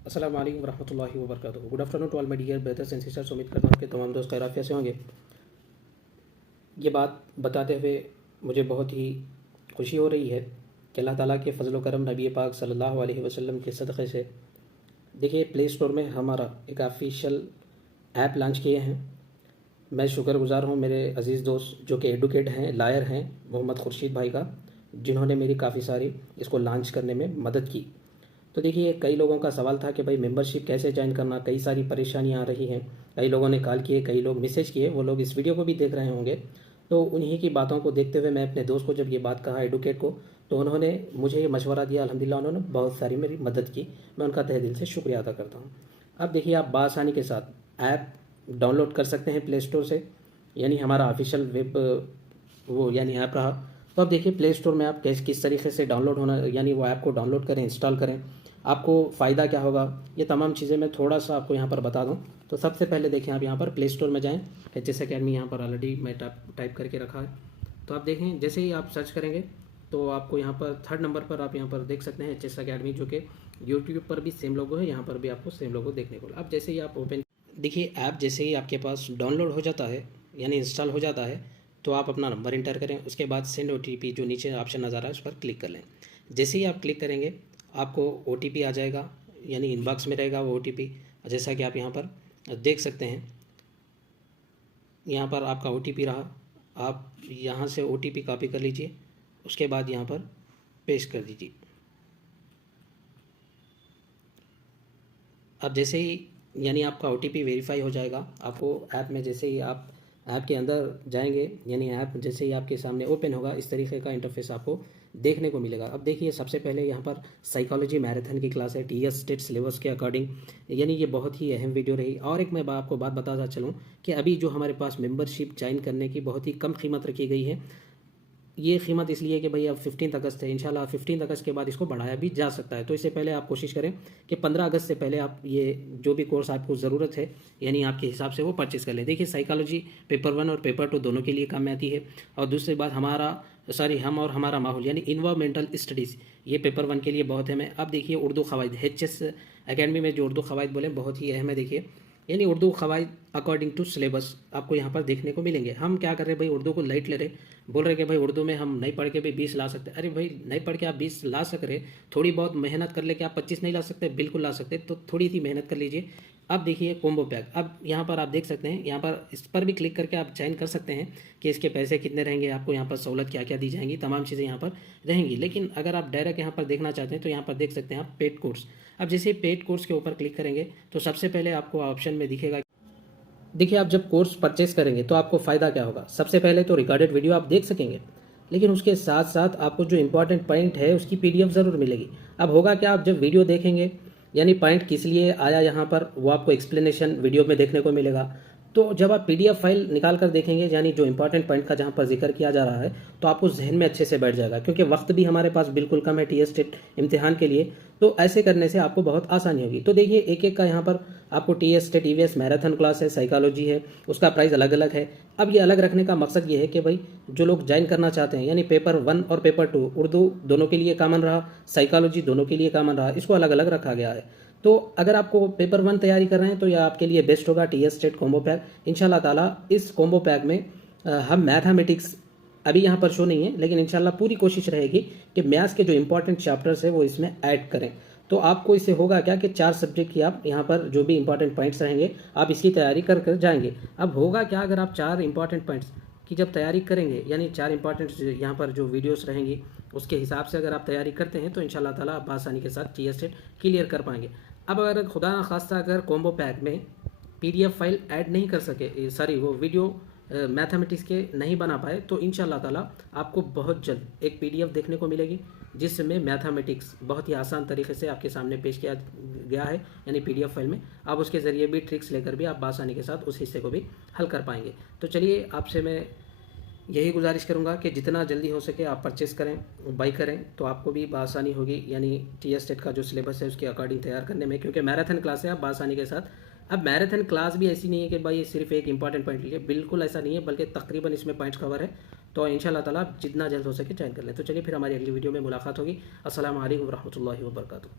अस्सलाम वालेकुम रहमतुल्लाहि व बरकातुहू। Good afternoon to all my dear brothers and sisters. उम्मीद करता हूँ कि तमाम दोस्त खैरियत से होंगे। ये बात बताते हुए मुझे बहुत ही खुशी हो रही है कि अल्लाह ताला के फजल व करम नबी पाक सल्लल्लाहु अलैहि वसल्लम के सदक़े से देखिए प्ले स्टोर में हमारा एक ऑफिशियल ऐप लॉन्च किए हैं। मैं शुक्रगुज़ार हूँ मेरे अज़ीज़ दोस्त जो कि एडवोकेट हैं, लायर हैं, मोहम्मद खुर्शीद भाई का, जिन्होंने मेरी काफ़ी सारी इसको लॉन्च करने में मदद की। तो देखिए कई लोगों का सवाल था कि भाई मेंबरशिप कैसे ज्वाइन करना, कई सारी परेशानियां आ रही हैं। कई लोगों ने कॉल किए, कई लोग मैसेज किए, वो लोग इस वीडियो को भी देख रहे होंगे। तो उन्हीं की बातों को देखते हुए मैं अपने दोस्त को जब ये बात कहा, एडवोकेट को, तो उन्होंने मुझे ये मशवरा दिया। अल्हम्दुलिल्लाह उन्होंने बहुत सारी मेरी मदद की। मैं उनका तहे दिल से शुक्रिया अदा करता हूँ। अब देखिए आप बआसानी के साथ ऐप डाउनलोड कर सकते हैं प्ले स्टोर से, यानी हमारा ऑफिशियल वेब वो यानी ऐप रहा। तो अब देखिए प्ले स्टोर में आप किस तरीके से डाउनलोड होना, यानी वो ऐप को डाउनलोड करें, इंस्टॉल करें, आपको फ़ायदा क्या होगा, ये तमाम चीज़ें मैं थोड़ा सा आपको यहाँ पर बता दूँ। तो सबसे पहले देखें आप यहाँ पर प्ले स्टोर में जाएँ। एच अकेडमी यहाँ पर ऑलरेडी मैं टाइप करके रखा है। तो आप देखें जैसे ही आप सर्च करेंगे तो आपको यहाँ पर 3rd नंबर पर आप यहाँ पर देख सकते हैं एच अकेडमी, जो कि यूट्यूब पर भी सेम लोगो है, यहाँ पर भी आपको सेम लोगो देखने को। अब जैसे ही आप ओपन देखिए ऐप जैसे ही आपके पास डाउनलोड हो जाता है यानी इंस्टॉल हो जाता है, तो आप अपना नंबर इंटर करें। उसके बाद सेंड OTP जो नीचे ऑप्शन नज़र आ रहा है उस पर क्लिक कर लें। जैसे ही आप क्लिक करेंगे आपको OTP आ जाएगा, यानी इनबॉक्स में रहेगा वो OTP। जैसा कि आप यहाँ पर देख सकते हैं, यहाँ पर आपका OTP रहा। आप यहाँ से OTP कॉपी कर लीजिए, उसके बाद यहाँ पर पेस्ट कर दीजिए। अब जैसे ही यानी आपका OTP वेरीफाई हो जाएगा, आपको ऐप में जैसे ही आप ऐप के अंदर जाएंगे, यानी ऐप जैसे ही आपके सामने ओपन होगा, इस तरीके का इंटरफेस आपको देखने को मिलेगा। अब देखिए सबसे पहले यहाँ पर साइकोलॉजी मैराथन की क्लास है TS स्टेट सिलेबस के अकॉर्डिंग, यानी ये बहुत ही अहम वीडियो रही। और एक मैं आपको बात बताता चलूँ कि अभी जो हमारे पास मेंबरशिप ज्वाइन करने की बहुत ही कम कीमत रखी गई है। ये कीमत इसलिए कि भाई अब 15 अगस्त है, इंशाल्लाह 15 अगस्त के बाद इसको बढ़ाया भी जा सकता है। तो इससे पहले आप कोशिश करें कि 15 अगस्त से पहले आप ये जो भी कोर्स आपको ज़रूरत है यानी आपके हिसाब से वो परचेज़ कर लें। देखिए साइकोलॉजी पेपर 1 और पेपर 2 दोनों के लिए काम में आती है। और दूसरी बात हम और हमारा माहौल यानी इन्वायरमेंटल स्टडीज़, ये पेपर 1 के लिए बहुत अहम है। अब देखिए उर्दू क़वाइद HS अकेडमी में जो उर्दू क़वाइद बोले बहुत ही अहम है। देखिए यानी उर्दू क़वाइद अकॉर्डिंग टू सिलेबस आपको यहाँ पर देखने को मिलेंगे। हम क्या कर रहे हैं भाई, उर्दू को लाइट ले रहे, बोल रहे कि भाई उर्दू में हम नहीं पढ़ के भी 20 ला सकते। अरे भाई नहीं पढ़ के आप 20 ला सक रहे, थोड़ी बहुत मेहनत कर ले कि आप 25 नहीं ला सकते, बिल्कुल ला सकते। तो थोड़ी सी मेहनत कर लीजिए। अब देखिए कॉम्बो पैक, अब यहाँ पर आप देख सकते हैं, यहाँ पर इस पर भी क्लिक करके आप चयन कर सकते हैं कि इसके पैसे कितने रहेंगे, आपको यहाँ पर सहूलत क्या क्या दी जाएंगी, तमाम चीज़ें यहाँ पर रहेंगी। लेकिन अगर आप डायरेक्ट यहाँ पर देखना चाहते हैं तो यहाँ पर देख सकते हैं आप पेड कोर्स। अब जैसे पेड कोर्स के ऊपर क्लिक करेंगे तो सबसे पहले आपको ऑप्शन में दिखेगा। देखिए आप जब कोर्स परचेस करेंगे तो आपको फ़ायदा क्या होगा, सबसे पहले तो रिकॉर्डेड वीडियो आप देख सकेंगे, लेकिन उसके साथ साथ आपको जो इंपॉर्टेंट पॉइंट है उसकी PDF ज़रूर मिलेगी। अब होगा क्या, आप जब वीडियो देखेंगे यानी पॉइंट किस लिए आया यहाँ पर वो आपको एक्सप्लेनेशन वीडियो में देखने को मिलेगा। तो जब आप PDF फाइल निकाल कर देखेंगे यानी जो इंपॉर्टेंट पॉइंट का जहाँ पर जिक्र किया जा रहा है, तो आपको जहन में अच्छे से बैठ जाएगा, क्योंकि वक्त भी हमारे पास बिल्कुल कम है TS टेट इम्तिहान के लिए। तो ऐसे करने से आपको बहुत आसानी होगी। तो देखिए एक एक का यहाँ पर आपको TS TET EVS marathon class है, साइकोलॉजी है, उसका प्राइस अलग अलग है। अब ये अलग रखने का मकसद ये है कि भाई जो लोग ज्वाइन करना चाहते हैं, यानी पेपर 1 और पेपर 2 उर्दू दोनों के लिए कॉमन रहा, साइकोलॉजी दोनों के लिए कॉमन रहा, इसको अलग अलग रखा गया है। तो अगर आपको पेपर 1 तैयारी कर रहे हैं तो यह आपके लिए बेस्ट होगा TS स्टेट कॉम्बो पैक। इंशाल्लाह ताला इस कॉम्बो पैक में हम मैथमेटिक्स अभी यहाँ पर शो नहीं है, लेकिन इंशाल्लाह पूरी कोशिश रहेगी कि मैथ्स के जो इंपॉर्टेंट चैप्टर्स है वो इसमें ऐड करें। तो आपको इससे होगा क्या कि 4 सब्जेक्ट की आप यहाँ पर जो भी इंपॉर्टेंट पॉइंट्स रहेंगे आप इसकी तैयारी कर कर जाएंगे। अब होगा क्या, अगर आप 4 इंपॉर्टेंट पॉइंट्स की जब तैयारी करेंगे, यानी 4 इंपॉर्टेंट यहाँ पर जो वीडियोस रहेंगी उसके हिसाब से अगर आप तैयारी करते हैं तो इंशाल्लाह ताला आप आसानी के साथ TS टेट क्लियर कर पाएंगे। अब अगर खुदा न खास्ता अगर कॉम्बो पैक में PDF फाइल ऐड नहीं कर सके, सॉरी वो वीडियो मैथमेटिक्स के नहीं बना पाए, तो इंशाल्लाह ताला आपको बहुत जल्द एक PDF देखने को मिलेगी जिसमें मैथमेटिक्स बहुत ही आसान तरीके से आपके सामने पेश किया गया है, यानी PDF फाइल में। आप उसके ज़रिए भी ट्रिक्स लेकर भी आप आसानी के साथ उस हिस्से को भी हल कर पाएंगे। तो चलिए आपसे मैं यही गुजारिश करूंगा कि जितना जल्दी हो सके आप परचेस करें, बाई करें, तो आपको भी आसानी होगी, यानी TS टेट का जो सिलेबस है उसके अकॉर्डिंग तैयार करने में, क्योंकि मैराथन क्लास है आप आसानी के साथ। अब मैराथन क्लास भी ऐसी नहीं है कि भाई सिर्फ एक इंपॉर्टेंट पॉइंट लिए, बिल्कुल ऐसा नहीं है, बल्कि तकरीबन इसमें पॉइंट्स कवर है। तो इंशाल्लाह ताला जितना जल्द हो सके ज्वाइन कर लें। तो चलिए फिर हमारी अगली वीडियो में मुलाकात होगी। अस्सलाम वालेकुम रहमतुल्लाहि व बरकातुहू।